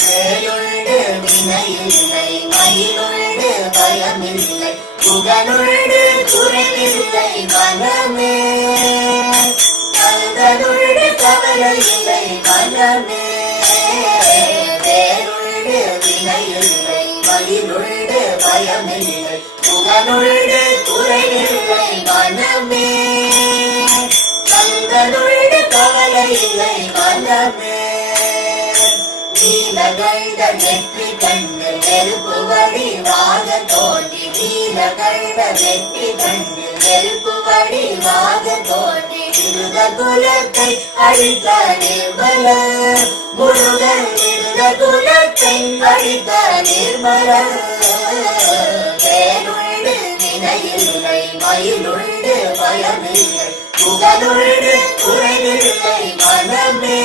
வேலுண்டு வினையில்லை மயிலுண்டு பயமில்லை புகனுண்டு குறைவில்லை மனமே கந்தனுண்டு கவலையில்லை மனமே வேலுண்டு வினையில்லை மயிலுண்டு பயமில்லை புகனுண்டு குறைவில்லை மனமே கந்தனுண்டு கவலையில்லை மனமே நீலகண்ட நெற்றி கண்டு நெருப்பு வடிவாக தோன்றி நீலகண்ட நெற்றி கண்டு நெருப்பு வடிவாக தோன்றி இருத குலத்தை அழித்த நிர்மல முருகன் இருத குலத்தை அழித்த நிர்மல வேலுண்டு வினையில்லை மயிலுண்டு பயமில்லை புகழுண்டு குறைவில்லை மனமே